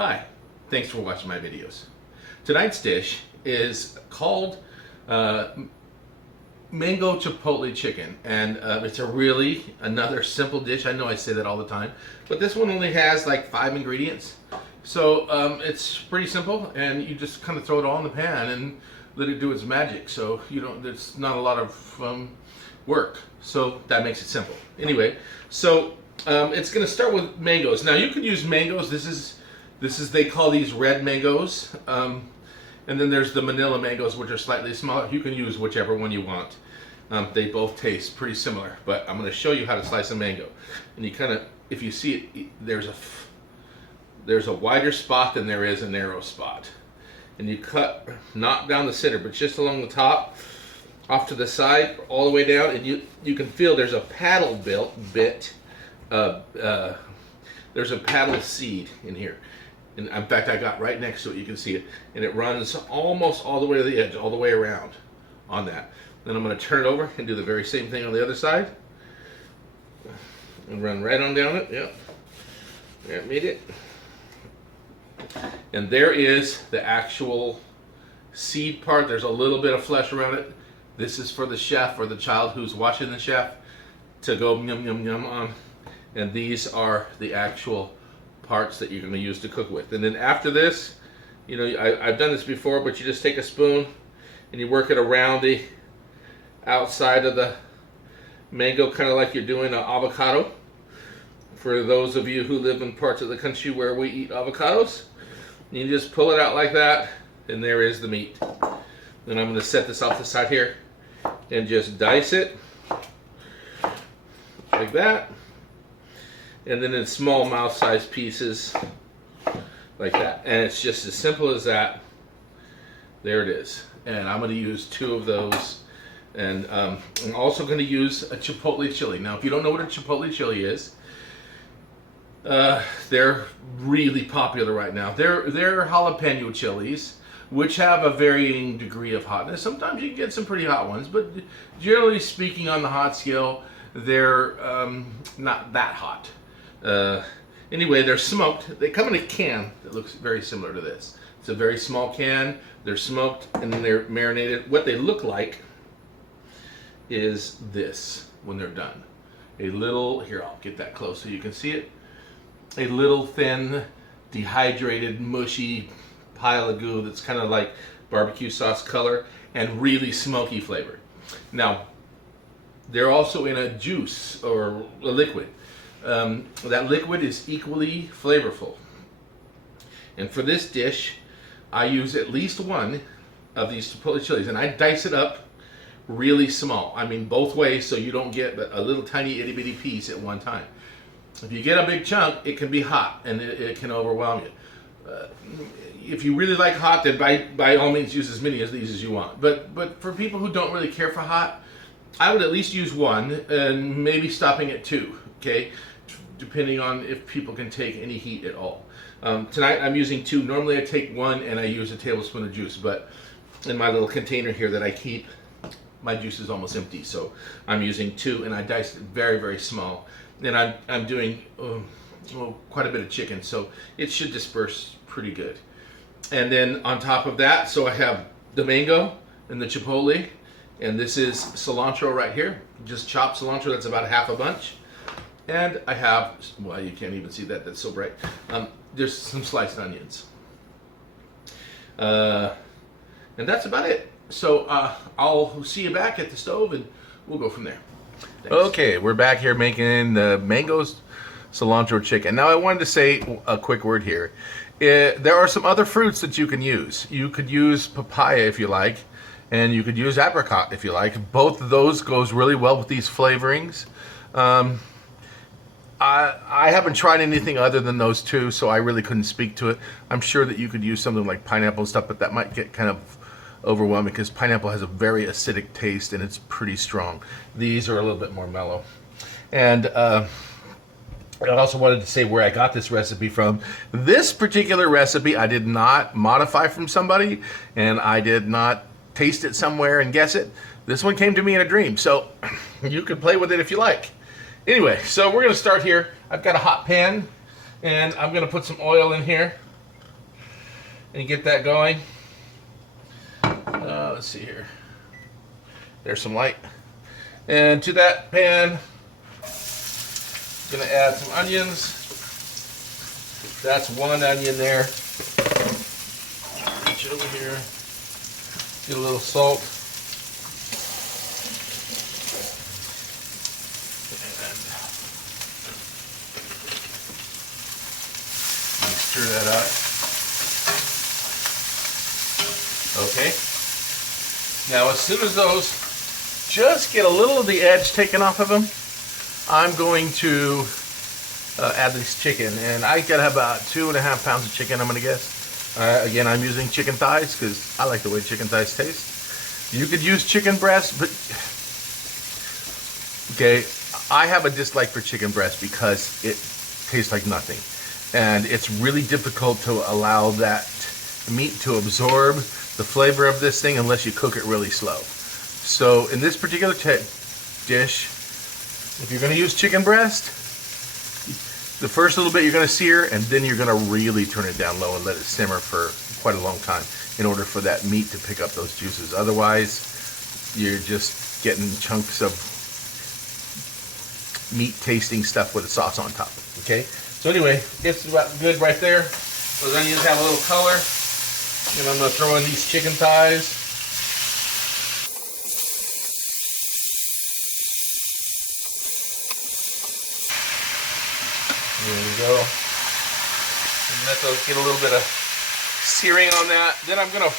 Hi, thanks for watching my videos. Tonight's dish is called mango chipotle chicken, and it's another simple dish. I know I say that all the time, but this one only has like 5 ingredients, so it's pretty simple, and you just kind of throw it all in the pan and let it do its magic. So you don't, there's not a lot of work, so that makes it simple. Anyway, so it's going to start with mangoes. Now you could use mangoes. This is they call these red mangoes, and then there's the manila mangoes, which are slightly smaller. You can use whichever one you want. They both taste pretty similar, but I'm going to show you how to slice a mango. And you kind of, if you see it, there's a wider spot than there is a narrow spot. And you cut not down the center, but just along the top, off to the side, all the way down, and you can feel there's a paddle bit. There's a paddle seed in here. And in fact, I got right next to it, you can see it. And it runs almost all the way to the edge, all the way around on that. Then I'm going to turn it over and do the very same thing on the other side. And run right on down it, yep. There, it made it. And there is the actual seed part. There's a little bit of flesh around it. This is for the chef or the child who's watching the chef to go yum yum yum on. And these are the actual parts that you're going to use to cook with. And then after this, you know, I've done this before, but you just take a spoon and you work it around the outside of the mango, kind of like you're doing an avocado. For those of you who live in parts of the country where we eat avocados, you just pull it out like that, and there is the meat. Then I'm going to set this off the side here and just dice it like that. And then in small mouth-sized pieces like that. And it's just as simple as that. There it is. And I'm going to use 2 of those. And I'm also going to use a chipotle chili. Now, if you don't know what a chipotle chili is, they're really popular right now. They're jalapeno chilies, which have a varying degree of hotness. Sometimes you can get some pretty hot ones, but generally speaking on the hot scale, they're not that hot. Anyway, they're smoked. They come in a can that looks very similar to this. It's a very small can. They're smoked and then they're marinated. What they look like is this when they're done. A little, here, I'll get that close so you can see it. A little thin, dehydrated, mushy pile of goo that's kind of like barbecue sauce color and really smoky flavor. Now, they're also in a juice or a liquid. That liquid is equally flavorful. And for this dish, I use at least 1 of these chipotle chilies, and I dice it up really small. I mean both ways, so you don't get a little tiny itty bitty piece at one time. If you get a big chunk, it can be hot and it can overwhelm you. If you really like hot, then by all means use as many of these as you want. But for people who don't really care for hot, I would at least use 1 and maybe stopping at 2, okay? Depending on if people can take any heat at all. Tonight I'm using 2. Normally I take 1 and I use a tablespoon of juice, but in my little container here that I keep, my juice is almost empty, so I'm using 2, and I diced it very, very small. And I'm doing quite a bit of chicken, so it should disperse pretty good. And then on top of that, so I have the mango and the chipotle, and this is cilantro right here. Just chopped cilantro, that's about half a bunch. And I have, well, you can't even see that, that's so bright. There's some sliced onions. And that's about it. So I'll see you back at the stove and we'll go from there. Thanks. Okay, we're back here making the mangoes cilantro chicken. Now I wanted to say a quick word here. There are some other fruits that you can use. You could use papaya if you like, and you could use apricot if you like. Both of those goes really well with these flavorings. I haven't tried anything other than those 2, so I really couldn't speak to it. I'm sure that you could use something like pineapple and stuff, but that might get kind of overwhelming because pineapple has a very acidic taste and it's pretty strong. These are a little bit more mellow. And I also wanted to say where I got this recipe from. This particular recipe I did not modify from somebody, and I did not taste it somewhere and guess it. This one came to me in a dream, so you can play with it if you like. Anyway, so we're going to start here. I've got a hot pan, and I'm going to put some oil in here. and get that going. Let's see here. There's some light. And to that pan, I'm gonna add some onions. That's one onion there. Reach it over here. Get a little salt. And stir that up. Okay. Now as soon as those just get a little of the edge taken off of them, I'm going to add this chicken. And I gotta have about 2.5 pounds of chicken, I'm gonna guess. Again, I'm using chicken thighs because I like the way chicken thighs taste. You could use chicken breast, but okay, I have a dislike for chicken breast because it tastes like nothing. And it's really difficult to allow that meat to absorb the flavor of this thing unless you cook it really slow. So in this particular dish, if you're going to use chicken breast, the first little bit you're going to sear, and then you're going to really turn it down low and let it simmer for quite a long time in order for that meat to pick up those juices. Otherwise, you're just getting chunks of meat tasting stuff with a sauce on top. Okay, so anyway, it's about good right there. Those onions have a little color. And I'm going to throw in these chicken thighs. There we go. And let those get a little bit of searing on that. Then I'm gonna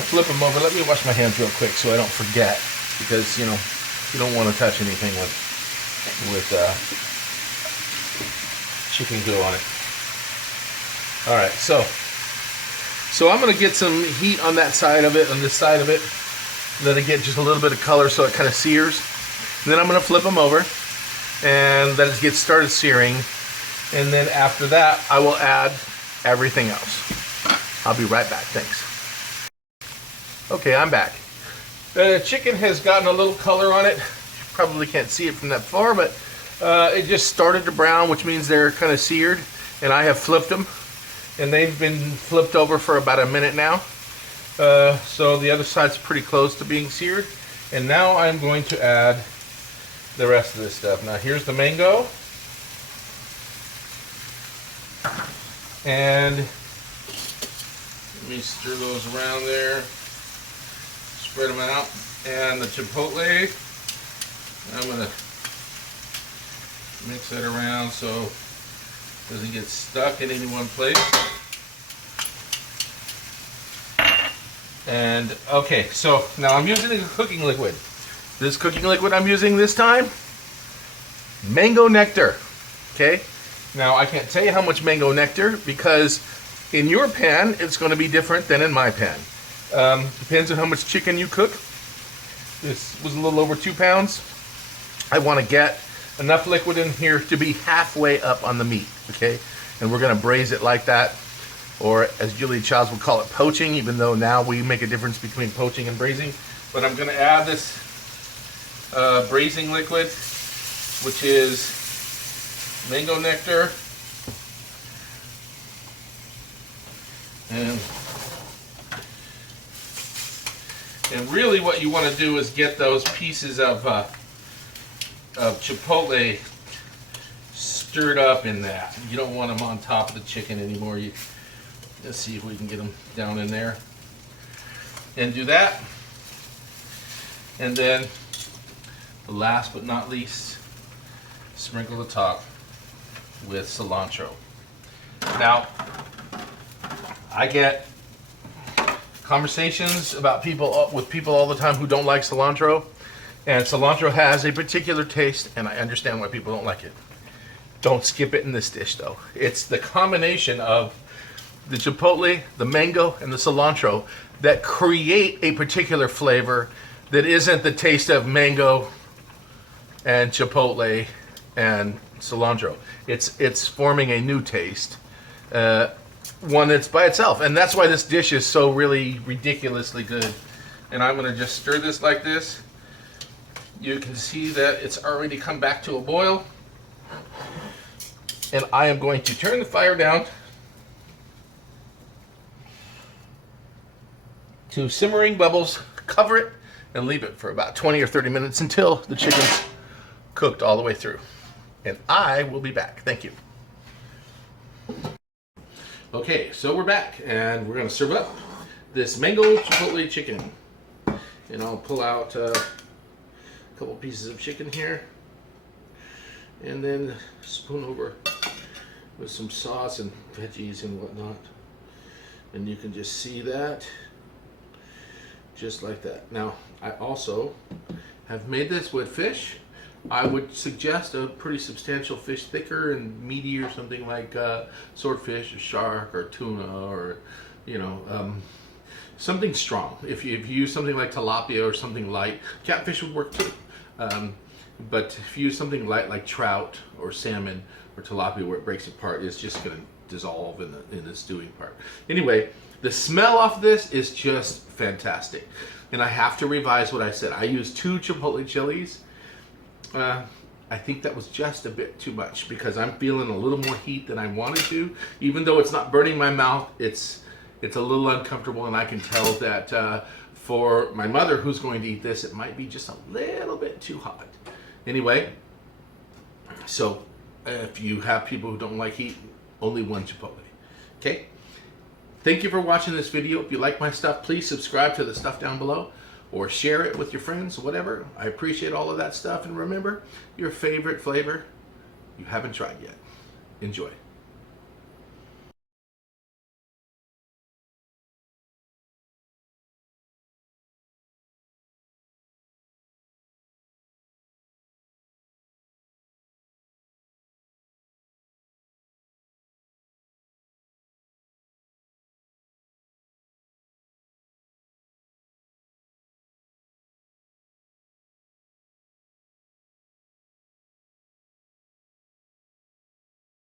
flip them over. Let me wash my hands real quick so I don't forget, because you don't want to touch anything with chicken glue on it. All right, so I'm gonna get some heat on that side of it, on this side of it. Let it get just a little bit of color so it kind of sears. And then I'm gonna flip them over and let it get started searing. And then after that, I will add everything else. I'll be right back, thanks. Okay, I'm back. The chicken has gotten a little color on it. You probably can't see it from that far, but it just started to brown, which means they're kind of seared. And I have flipped them. And they've been flipped over for about a minute now. So the other side's pretty close to being seared. And now I'm going to add the rest of this stuff. Now here's the mango. And let me stir those around there. Spread them out. And the chipotle, I'm going to mix that around so it doesn't get stuck in any one place. And okay, so now I'm using the cooking liquid. This cooking liquid I'm using this time, mango nectar. Okay, now I can't tell you how much mango nectar because in your pan it's going to be different than in my pan. Depends on how much chicken you cook. This was a little over 2 pounds. I want to get enough liquid in here to be halfway up on the meat, okay? And we're gonna braise it like that, or as Julia Childs would call it, poaching, even though now we make a difference between poaching and braising. But I'm gonna add this braising liquid, which is mango nectar. And really what you wanna do is get those pieces of chipotle stirred up in that. You don't want them on top of the chicken anymore. Let's see if we can get them down in there. And do that. And then, last but not least, sprinkle the top with cilantro. Now, I get conversations about with people all the time who don't like cilantro. And cilantro has a particular taste, and I understand why people don't like it. Don't skip it in this dish, though. It's the combination of the chipotle, the mango, and the cilantro that create a particular flavor that isn't the taste of mango and chipotle and cilantro. It's forming a new taste, one that's by itself. And that's why this dish is so really ridiculously good. And I'm going to just stir this like this. You can see that it's already come back to a boil. And I am going to turn the fire down. to simmering bubbles, cover it, and leave it for about 20 or 30 minutes until the chicken's cooked all the way through. And I will be back. Thank you. Okay, so we're back, and we're gonna serve up this mango chipotle chicken. And I'll pull out a couple pieces of chicken here, and then spoon over with some sauce and veggies and whatnot. And you can just see that, just like that. Now, I also have made this with fish. I would suggest a pretty substantial fish, thicker and meaty, or something like swordfish or shark or tuna, or something strong. If you use something like tilapia or something light, catfish would work too. But if you use something light like trout or salmon or tilapia, where it breaks apart, it's just going to dissolve in the stewing part. Anyway, the smell off this is just fantastic. And I have to revise what I said. I used 2 chipotle chilies. I think that was just a bit too much, because I'm feeling a little more heat than I wanted to. Even though it's not burning my mouth, it's a little uncomfortable, and I can tell that for my mother, who's going to eat this, it might be just a little bit too hot. Anyway, so if you have people who don't like heat, only 1 chipotle. Okay? Thank you for watching this video. If you like my stuff, please subscribe to the stuff down below, or share it with your friends, whatever. I appreciate all of that stuff. And remember, your favorite flavor you haven't tried yet. Enjoy.